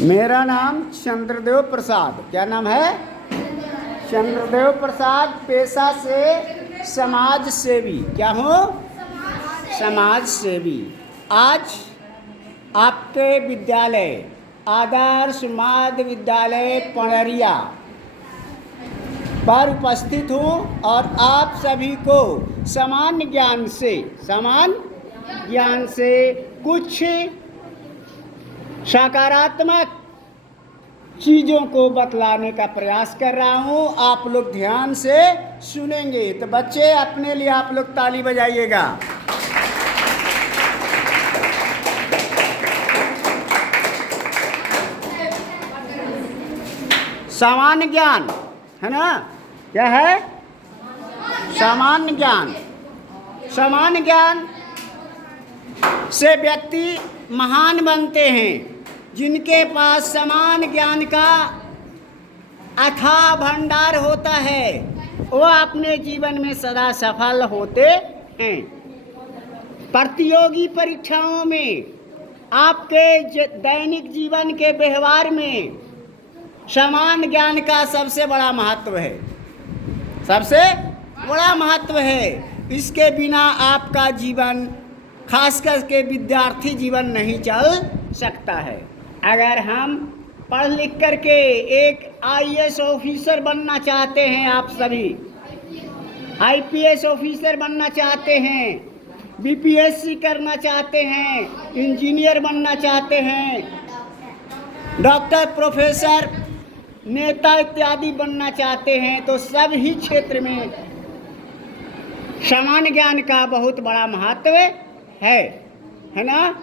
मेरा नाम चंद्रदेव प्रसाद। क्या नाम है? चंद्रदेव प्रसाद। पेशा से समाज सेवी। क्या हूँ? समाज सेवी। आज आपके विद्यालय आदर्श माध्य विद्यालय पणरिया पर उपस्थित हूँ और आप सभी को सामान्य ज्ञान से कुछ सकारात्मक चीज़ों को बतलाने का प्रयास कर रहा हूँ। आप लोग ध्यान से सुनेंगे। तो बच्चे, अपने लिए आप लोग ताली बजाइएगा। सामान्य ज्ञान है ना? क्या है? सामान्य ज्ञान। सामान्य ज्ञान से व्यक्ति महान बनते हैं। जिनके पास समान ज्ञान का अथाह भंडार होता है, वो अपने जीवन में सदा सफल होते हैं। प्रतियोगी परीक्षाओं में, आपके दैनिक जीवन के व्यवहार में समान ज्ञान का सबसे बड़ा महत्व है। सबसे बड़ा महत्व है। इसके बिना आपका जीवन, खास करके विद्यार्थी जीवन, नहीं चल सकता है। अगर हम पढ़ लिख करके एक आईएएस ऑफिसर बनना चाहते हैं, आप सभी आईपीएस ऑफिसर बनना चाहते हैं, बीपीएससी करना चाहते हैं, इंजीनियर बनना चाहते हैं, डॉक्टर, प्रोफेसर, नेता इत्यादि बनना चाहते हैं, तो सभी क्षेत्र में सामान्य ज्ञान का बहुत बड़ा महत्व है ना?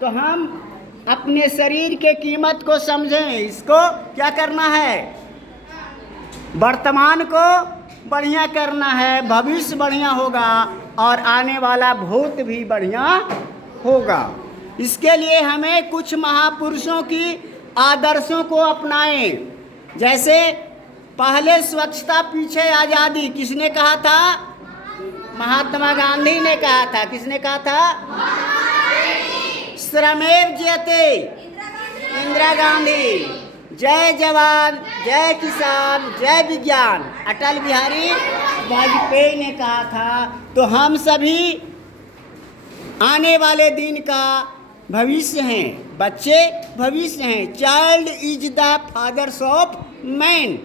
तो हम अपने शरीर के कीमत को समझें। इसको क्या करना है? वर्तमान को बढ़िया करना है, भविष्य बढ़िया होगा और आने वाला भूत भी बढ़िया होगा। इसके लिए हमें कुछ महापुरुषों की आदर्शों को अपनाएं। जैसे पहले स्वच्छता, पीछे आज़ादी। किसने कहा था? महात्मा गांधी ने कहा था। किसने कहा था? श्रमेव जयते, इंदिरा गांधी। जय जवान, जय किसान, जय विज्ञान, अटल बिहारी वाजपेयी ने कहा था। तो हम सभी आने वाले दिन का भविष्य हैं। बच्चे भविष्य हैं। Child is the fathers of man.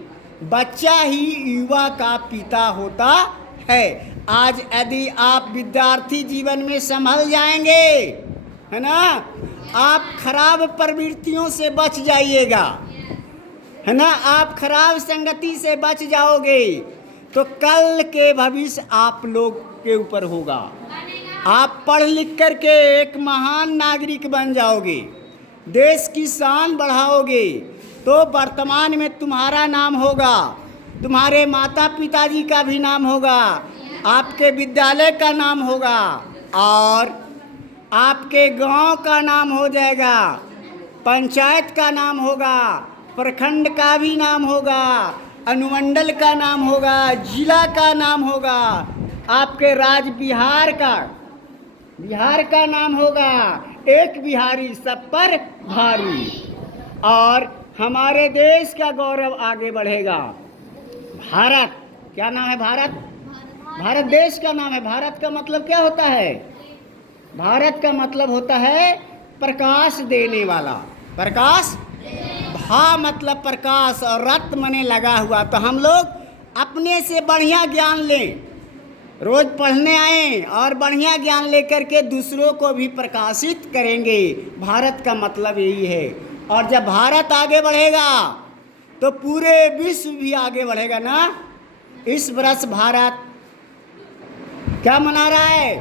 बच्चा ही युवा का पिता होता है। आज यदि आप विद्यार्थी जीवन में संभल जाएंगे, है ना, आप खराब प्रवृत्तियों से बच जाइएगा, है ना, आप खराब संगति से बच जाओगे, तो कल के भविष्य आप लोग के ऊपर होगा। आप पढ़ लिख करके एक महान नागरिक बन जाओगे, देश की शान बढ़ाओगे, तो वर्तमान में तुम्हारा नाम होगा, तुम्हारे माता पिताजी का भी नाम होगा, आपके विद्यालय का नाम होगा और आपके गांव का नाम हो जाएगा, पंचायत का नाम होगा, प्रखंड का भी नाम होगा, अनुमंडल का नाम होगा, जिला का नाम होगा, आपके राज्य बिहार का नाम होगा। एक बिहारी सब पर भारी। और हमारे देश का गौरव आगे बढ़ेगा। भारत, क्या नाम है? भारत देश का नाम है। भारत का मतलब क्या होता है? भारत का मतलब होता है प्रकाश देने वाला। प्रकाश, भा मतलब प्रकाश और रत मने लगा हुआ। तो हम लोग अपने से बढ़िया ज्ञान लें, रोज पढ़ने आएं और बढ़िया ज्ञान लेकर के दूसरों को भी प्रकाशित करेंगे। भारत का मतलब यही है। और जब भारत आगे बढ़ेगा तो पूरे विश्व भी आगे बढ़ेगा ना। इस वर्ष भारत क्या मना रहा है?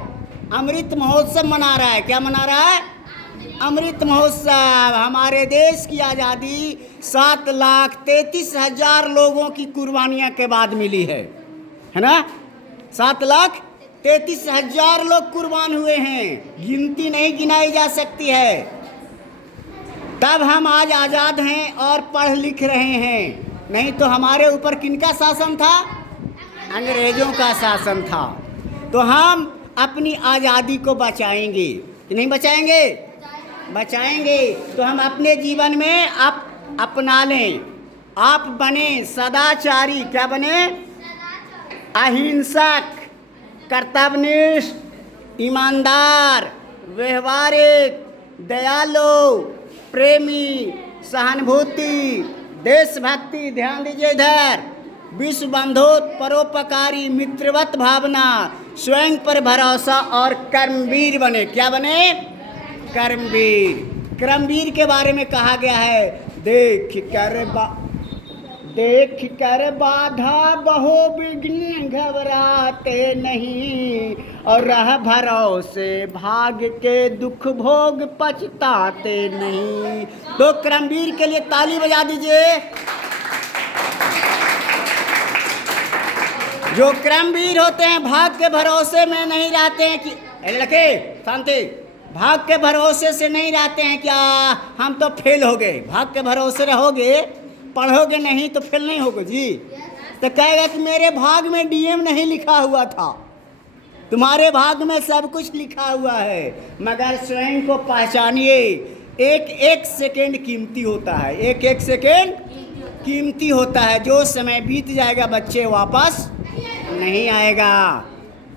अमृत महोत्सव मना रहा है। क्या मना रहा है? अमृत महोत्सव। हमारे देश की आज़ादी 7,33,000 लोगों की कुर्बानियाँ के बाद मिली है ना? 7,33,000 लोग कुर्बान हुए हैं। गिनती नहीं गिनाई जा सकती है। तब हम आज आज़ाद हैं और पढ़ लिख रहे हैं। नहीं तो हमारे ऊपर किनका शासन था? अंग्रेजों का शासन था। तो हम अपनी आज़ादी को बचाएंगे कि नहीं बचाएंगे? बचाएंगे। तो हम अपने जीवन में अपना लें। आप बने सदाचारी, क्या बने? अहिंसक, कर्तव्यनिष्ठ, ईमानदार, व्यवहारिक, दयालु, प्रेमी, सहानुभूति, देशभक्ति, ध्यान दीजिए इधर, विश्व बंधुत्व, परोपकारी, मित्रवत भावना, स्वयं पर भरोसा और कर्मवीर बने। क्या बने? कर्मवीर। कर्मवीर के बारे में कहा गया है, देख कर बाधा बहु विघ्न घबराते नहीं, और रह भरोसे भाग्य के दुख भोग पछताते नहीं। तो कर्मवीर के लिए ताली बजा दीजिए। जो कर्मवीर होते हैं भाग्य के भरोसे में नहीं रहते हैं कि लड़के शांति, भाग्य के भरोसे से नहीं रहते हैं क्या हम तो फेल हो गए। भाग्य के भरोसे रहोगे, पढ़ोगे नहीं तो फेल नहीं होगे जी। तो कहेगा कि मेरे भाग में डीएम नहीं लिखा हुआ था, तुम्हारे भाग में सब कुछ लिखा हुआ है। मगर स्वयं को पहचानिए, एक एक सेकेंड कीमती होता है, एक एक सेकेंड कीमती होता है। जो समय बीत जाएगा बच्चे वापस नहीं आएगा,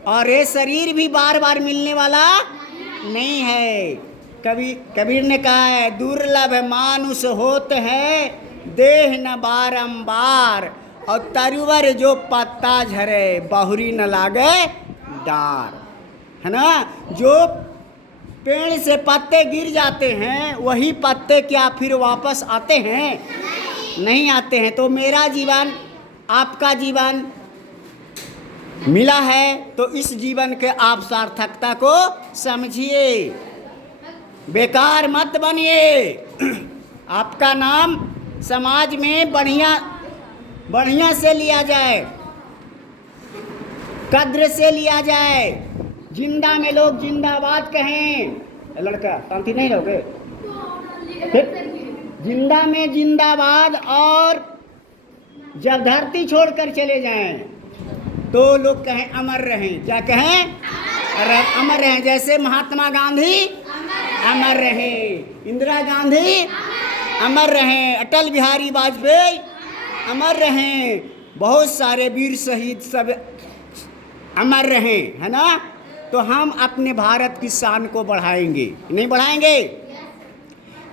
और ये शरीर भी बार बार मिलने वाला नहीं है। कबीर ने कहा है, दुर्लभ मानुष होते हैं देह न बारंबार, और तरुवर जो पत्ता झरे बहुरी न लागे डार। है ना? जो पेड़ से पत्ते गिर जाते हैं वही पत्ते क्या फिर वापस आते हैं? नहीं आते हैं। तो मेरा जीवन, आपका जीवन मिला है तो इस जीवन के आप सार्थकता को समझिए, बेकार मत बनिए। आपका नाम समाज में बढ़िया से लिया जाए, कद्र से लिया जाए, जिंदा में लोग जिंदाबाद कहें। लड़का शांति नहीं रहोगे? फिर जिंदा में जिंदाबाद, और जब धरती छोड़कर चले जाएं तो लोग कहें अमर रहें। क्या कहें? अमर रहें। जैसे महात्मा गांधी अमर रहे, इंदिरा गांधी अमर रहें, अटल बिहारी वाजपेयी अमर रहें, बहुत सारे वीर शहीद सब अमर रहें। है ना? तो हम अपने भारत की शान को बढ़ाएंगे, नहीं बढ़ाएंगे?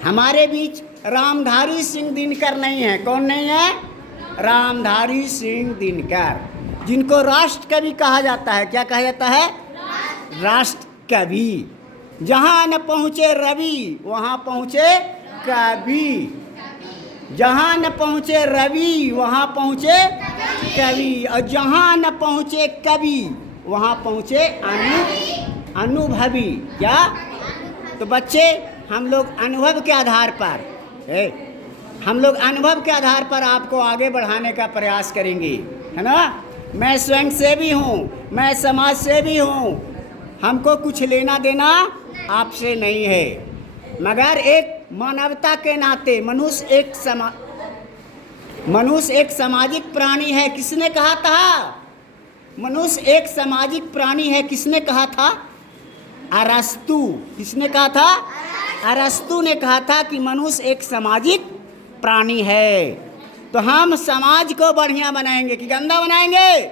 हमारे बीच रामधारी सिंह दिनकर नहीं है। कौन नहीं है? रामधारी सिंह दिनकर, जिनको राष्ट्र कवि कहा जाता है। क्या कहा जाता है? राष्ट्र कवि। जहाँ न पहुँचे रवि वहाँ पहुँचे कवि, जहाँ न पहुँचे रवि वहाँ पहुँचे कवि, और जहाँ न पहुँचे कवि वहाँ पहुँचे अनुभवी। क्या? तो बच्चे, हम लोग अनुभव के आधार पर हम लोग अनुभव के आधार पर आपको आगे बढ़ाने का प्रयास करेंगे। है ना? मैं स्वयं सेवी हूँ, मैं समाज सेवी हूँ, हमको कुछ लेना देना आपसे नहीं है, मगर एक मानवता के नाते मनुष्य एक सामाजिक प्राणी है। किसने कहा था? मनुष्य एक सामाजिक प्राणी है। किसने कहा था? अरस्तु। किसने कहा था? अरस्तु ने कहा था कि मनुष्य एक सामाजिक प्राणी है। तो हम समाज को बढ़िया बनाएंगे कि गंदा बनाएंगे?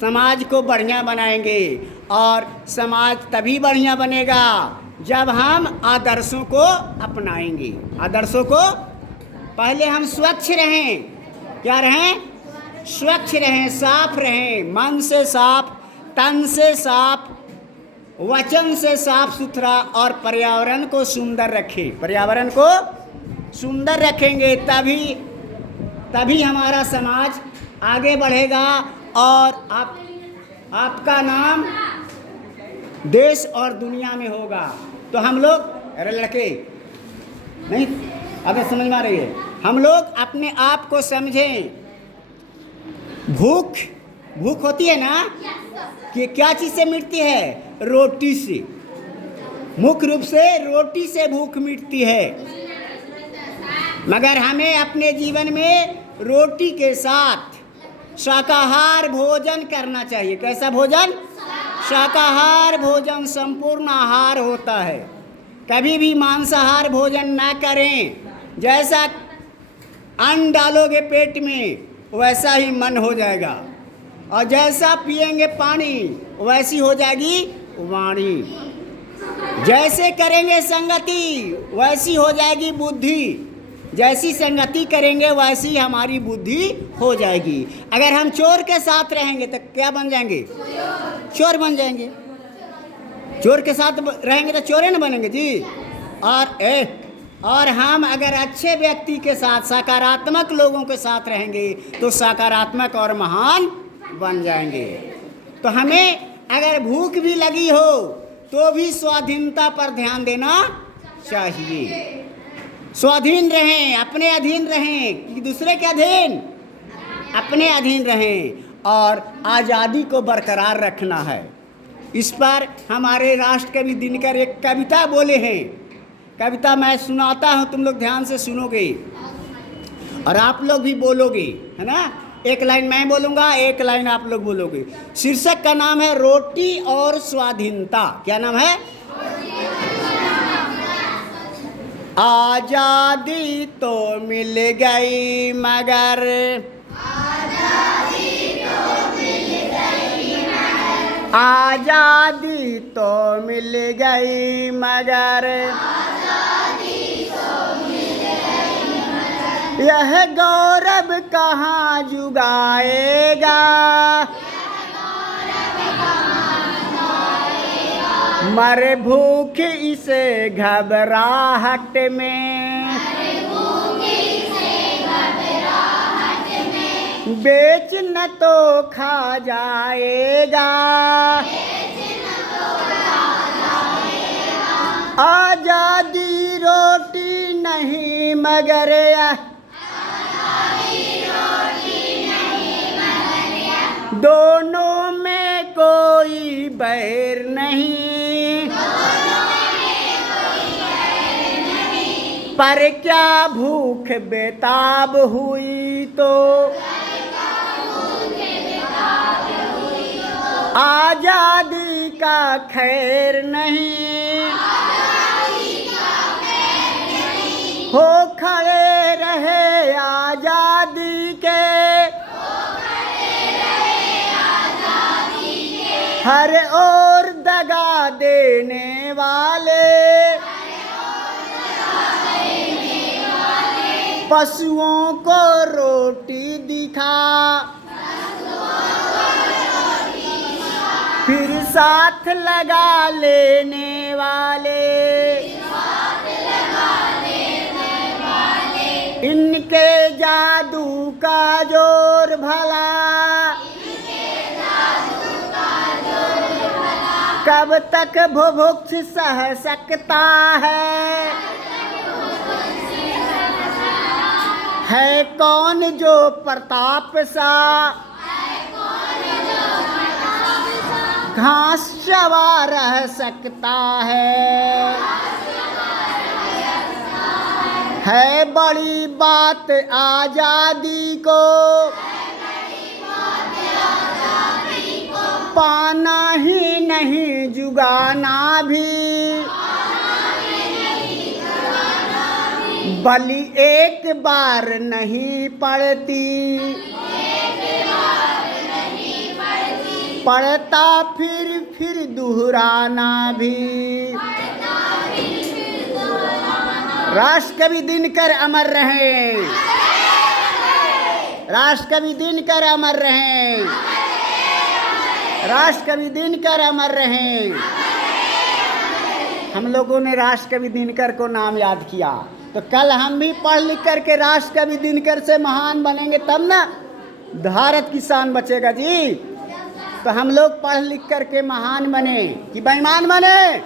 समाज को बढ़िया बनाएंगे, और समाज तभी बढ़िया बनेगा जब हम आदर्शों को अपनाएंगे। आदर्शों को पहले हम स्वच्छ रहें। क्या रहें? स्वच्छ रहें, साफ रहें, मन से साफ, तन से साफ, वचन से साफ सुथरा, और पर्यावरण को सुंदर रखें। पर्यावरण को सुंदर रखेंगे तभी हमारा समाज आगे बढ़ेगा, और आपका नाम देश और दुनिया में होगा। तो हम लोग, अरे लड़के नहीं, अगर समझ में आ रही है, हम लोग अपने आप को समझें। भूख होती है ना, कि क्या चीज़ से मिटती है? रोटी से। मुख्य रूप से रोटी से भूख मिटती है, मगर हमें अपने जीवन में रोटी के साथ शाकाहार भोजन करना चाहिए। कैसा भोजन? शाकाहार भोजन संपूर्ण आहार होता है। कभी भी मांसाहार भोजन ना करें। जैसा अन्न डालोगे पेट में वैसा ही मन हो जाएगा, और जैसा पिएंगे पानी वैसी हो जाएगी वाणी। जैसे करेंगे संगति वैसी हो जाएगी बुद्धि, जैसी संगति करेंगे वैसी हमारी बुद्धि हो जाएगी। अगर हम चोर के साथ रहेंगे तो क्या बन जाएंगे? चोर बन जाएंगे। चोर के साथ रहेंगे तो चोरे न बनेंगे जी। और हम अगर अच्छे व्यक्ति के साथ, सकारात्मक लोगों के साथ रहेंगे तो सकारात्मक और महान बन जाएंगे। तो हमें अगर भूख भी लगी हो तो भी स्वाधीनता पर ध्यान देना चाहिए। स्वाधीन रहें, अपने अधीन रहें कि दूसरे के अधीन? अपने अधीन रहें, और आज़ादी को बरकरार रखना है। इस पर हमारे राष्ट्र कवि दिनकर एक कविता बोले हैं। कविता मैं सुनाता हूँ, तुम लोग ध्यान से सुनोगे और आप लोग भी बोलोगे, है ना। एक लाइन मैं बोलूँगा, एक लाइन आप लोग बोलोगे। शीर्षक का नाम है रोटी और स्वाधीनता। क्या नाम है? आजादी तो मिल गई मगर आजादी तो मिल गई मगर यह गौरव कहाँ जुगाएगा, मर भूख इसे घबराहट में, बेच न तो खा जाएगा, आजादी रोटी नहीं मगर दोनों में कोई बैर नहीं, पर क्या भूख बेताब हुई तो आजादी का खैर नहीं, हो खड़े रहे आजादी के हर ओर दगा देने वाले, पशुओं को रोटी दिखा फिर साथ लगा लेने वाले, इनके जादू का जोर भला कब तक भुभुक्ष सह सकता है कौन जो प्रताप सा घास चबा रह सकता है बड़ी बात आजादी को पाना ही नहीं जुगाना भी, बलि एक बार नहीं पड़ती, पड़ता फिर दोहराना भी। राष्ट्र कवि दिनकर अमर रहें, राष्ट्र कवि दिनकर अमर रहें, राष्ट्र कवि दिनकर अमर रहें। हम लोगों ने राष्ट्र कवि दिनकर को नाम याद किया, तो कल हम भी पढ़ लिख करके राष्ट्र कवि दिनकर से महान बनेंगे, तब ना भारत की शान बचेगा जी। तो हम लोग पढ़ लिख करके महान बने कि बेईमान बने?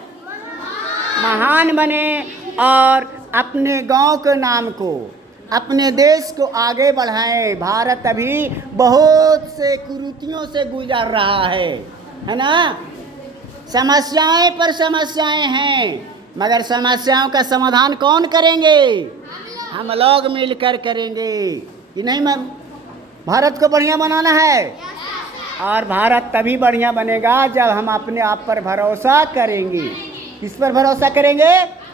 महान बने, और अपने गांव के नाम को, अपने देश को आगे बढ़ाएं। भारत अभी बहुत से कुरीतियों से गुजर रहा है ना। समस्याएं पर समस्याएं हैं, मगर समस्याओं का समाधान कौन करेंगे? हम लोग मिलकर करेंगे कि नहीं। मैम, भारत को बढ़िया बनाना है, और भारत तभी बढ़िया बनेगा जब हम अपने आप पर भरोसा करेंगे। किस पर भरोसा करेंगे?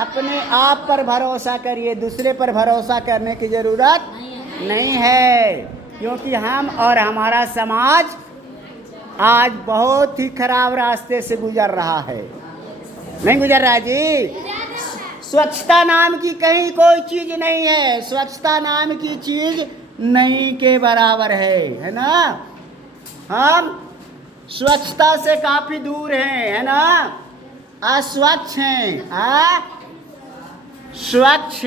अपने आप पर भरोसा करिए, दूसरे पर भरोसा करने की ज़रूरत नहीं है, क्योंकि हम और हमारा समाज आज बहुत ही खराब रास्ते से गुजर रहा है। नहीं गुजर रहा जी? स्वच्छता नाम की कहीं कोई चीज़ नहीं है, स्वच्छता नाम की चीज़ नहीं के बराबर है ना? हम स्वच्छता से काफ़ी दूर हैं, है ना? अस्वच्छ हैं, स्वच्छ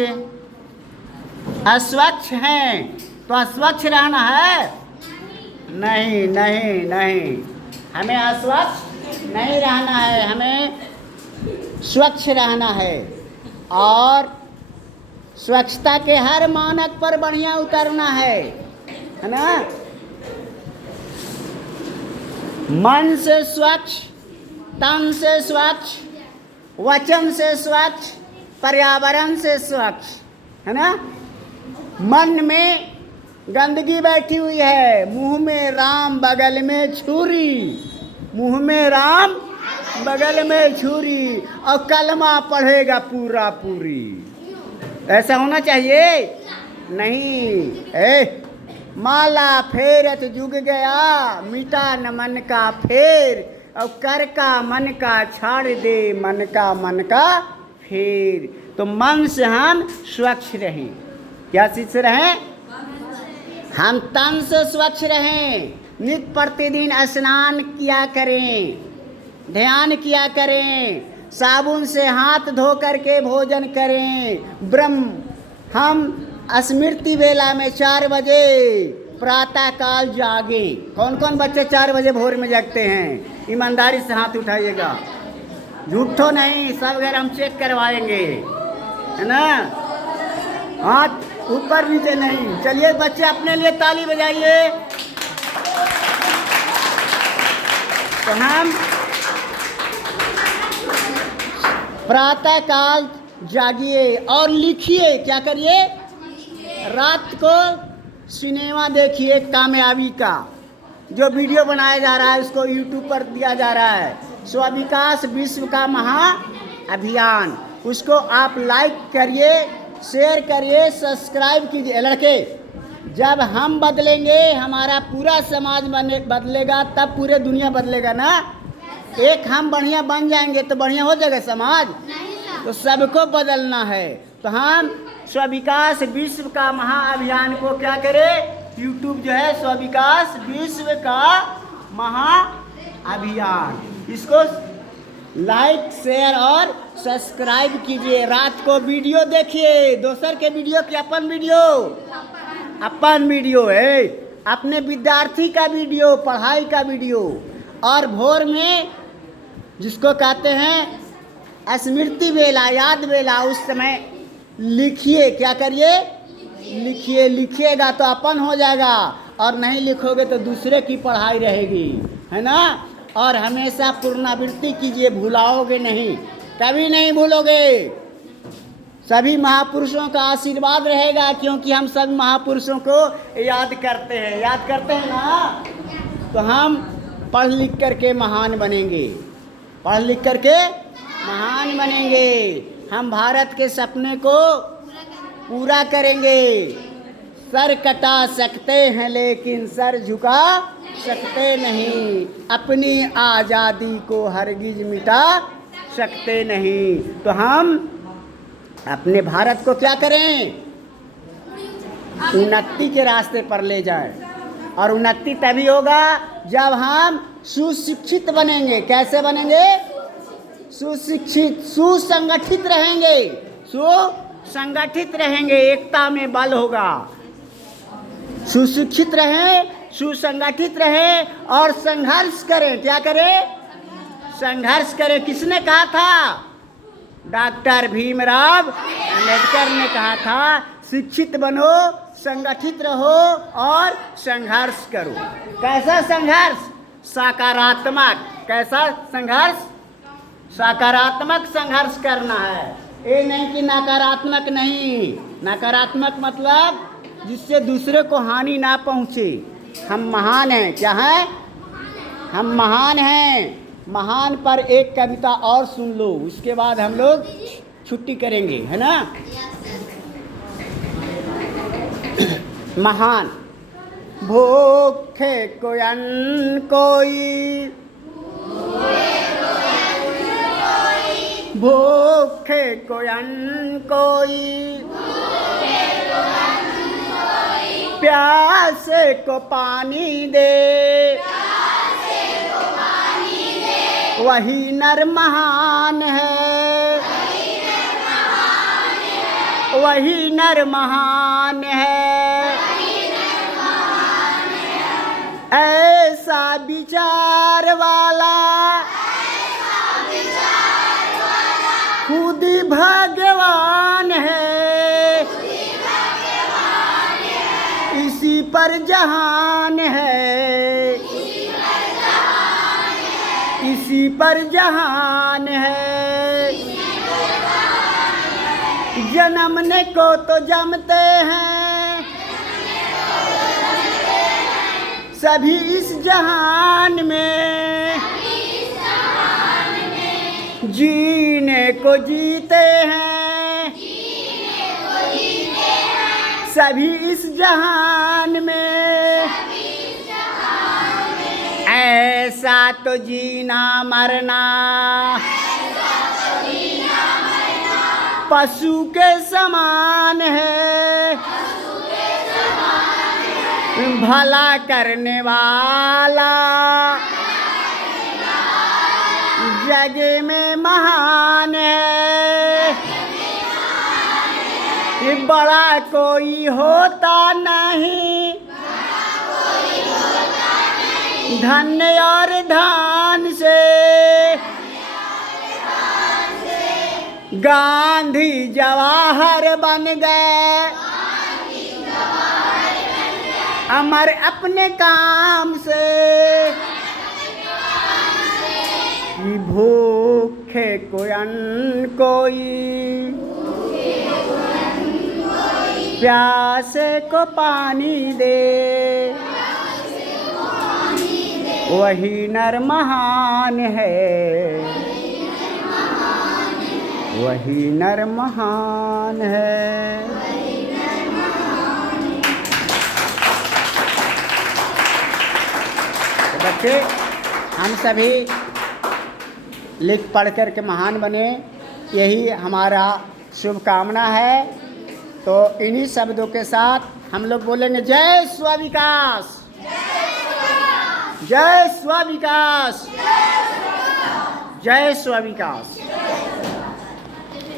अस्वच्छ हैं, तो अस्वच्छ रहना है? नहीं नहीं नहीं, हमें अस्वच्छ नहीं रहना है, हमें स्वच्छ रहना है और स्वच्छता के हर मानक पर बढ़िया उतरना है ना? मन से स्वच्छ, तन से स्वच्छ, वचन से स्वच्छ, पर्यावरण से स्वच्छ, है ना? मन में गंदगी बैठी हुई है, मुंह में राम बगल में छुरी, मुंह में राम बगल में छुरी, और कलमा पढ़ेगा पूरा पूरी। ऐसा होना चाहिए? नहीं। माला फेरत जुग गया, मिटा न मन का फेर, और कर का मन का छाड़ दे, मन का फेर। तो मन से हम स्वच्छ रहें। क्या चीज से रहें? हम तन से स्वच्छ रहें, नित्य प्रतिदिन स्नान किया करें, ध्यान किया करें, साबुन से हाथ धो करके भोजन करें। हम स्मृति वेला में 4 बजे प्रातः काल जागें। कौन कौन बच्चे 4 बजे भोर में जागते हैं? ईमानदारी से हाथ उठाइएगा, झूठो नहीं, सब घर हम चेक करवाएंगे, है ना? हाथ ऊपर नीचे नहीं। चलिए बच्चे अपने लिए ताली बजाइए। तो हम प्रातः काल जागिए और लिखिए। क्या करिए? रात को सिनेमा देखिए कामयाबी का, जो वीडियो बनाया जा रहा है उसको यूट्यूब पर दिया जा रहा है, स्वविकास विश्व का महाअभियान। उसको आप लाइक करिए, शेयर करिए, सब्सक्राइब कीजिए। लड़के, जब हम बदलेंगे हमारा पूरा समाज बदलेगा, तब पूरे दुनिया बदलेगा ना। एक हम बढ़िया बन जाएंगे तो बढ़िया हो जाएगा समाज। तो सबको बदलना है। तो हम स्वविकास विश्व का महाअभियान को क्या करें? यूट्यूब जो है स्वविकास विश्व का महाअभियान, इसको लाइक शेयर और सब्सक्राइब कीजिए। रात को वीडियो देखिए, दोसर के वीडियो की अपन वीडियो है, अपने विद्यार्थी का वीडियो, पढ़ाई का वीडियो। और भोर में जिसको कहते हैं स्मृति वेला, याद वेला, उस समय लिखिए। क्या करिए? लिखिए। लिखिएगा तो अपन हो जाएगा, और नहीं लिखोगे तो दूसरे की पढ़ाई रहेगी, है ना? और हमेशा पुनरावृत्ति कीजिए, भुलाओगे नहीं, कभी नहीं भूलोगे। सभी महापुरुषों का आशीर्वाद रहेगा, क्योंकि हम सब महापुरुषों को याद करते हैं ना। तो हम पढ़ लिख करके महान बनेंगे, पढ़ लिख करके महान बनेंगे। हम भारत के सपने को पूरा करेंगे। सर कटा सकते हैं लेकिन सर झुका सकते नहीं, अपनी आज़ादी को हरगिज मिटा सकते नहीं। तो हम अपने भारत को क्या करें? उन्नति के रास्ते पर ले जाएं। और उन्नति तभी होगा जब हम सुशिक्षित बनेंगे। कैसे बनेंगे? सुशिक्षित, सुसंगठित रहेंगे, सुसंगठित रहेंगे, एकता में बल होगा। सुशिक्षित रहें, सुसंगठित रहें और संघर्ष करें। क्या करें? संघर्ष करें। किसने कहा था? डॉक्टर भीमराव अंबेडकर ने कहा था, शिक्षित बनो, संगठित रहो और संघर्ष करो। कैसा संघर्ष? सकारात्मक। कैसा संघर्ष? सकारात्मक संघर्ष करना है। ये नहीं कि नकारात्मक नहीं। नकारात्मक मतलब जिससे दूसरे को हानि ना पहुँचे। हम महान हैं। क्या है? हम महान हैं। महान पर एक कविता और सुन लो, उसके बाद हम लोग छुट्टी करेंगे, है ना। महान। भूखे को अन्न कोई, भूखे को अन्न कोई, प्यासे को पानी दे, वही नर महान है, वही नर महान है। ऐसा विचार वाला खुद ही भगवान है, इसी पर जहान है, इसी पर जहान है। जन्मने को तो जमते हैं सभी इस जहान में, जीने को जीते हैं सभी इस जहान में। ऐसा तो जीना मरना पशु के समान है, भला करने वाला जग में महान है। बड़ा कोई होता नहीं धन्य और धान से, गांधी जवाहर बन गए अमर अपने काम से। भूखे को अन्न कोई, प्यासे को पानी दे, वही नर महान है, वही नर महान है। तो बच्चे, हम सभी लिख पढ़ कर के महान बने, यही हमारा शुभकामना है। तो इन्हीं शब्दों के साथ हम लोग बोलेंगे जय स्वविकास, जय स्वविकास, जय स्वविकास।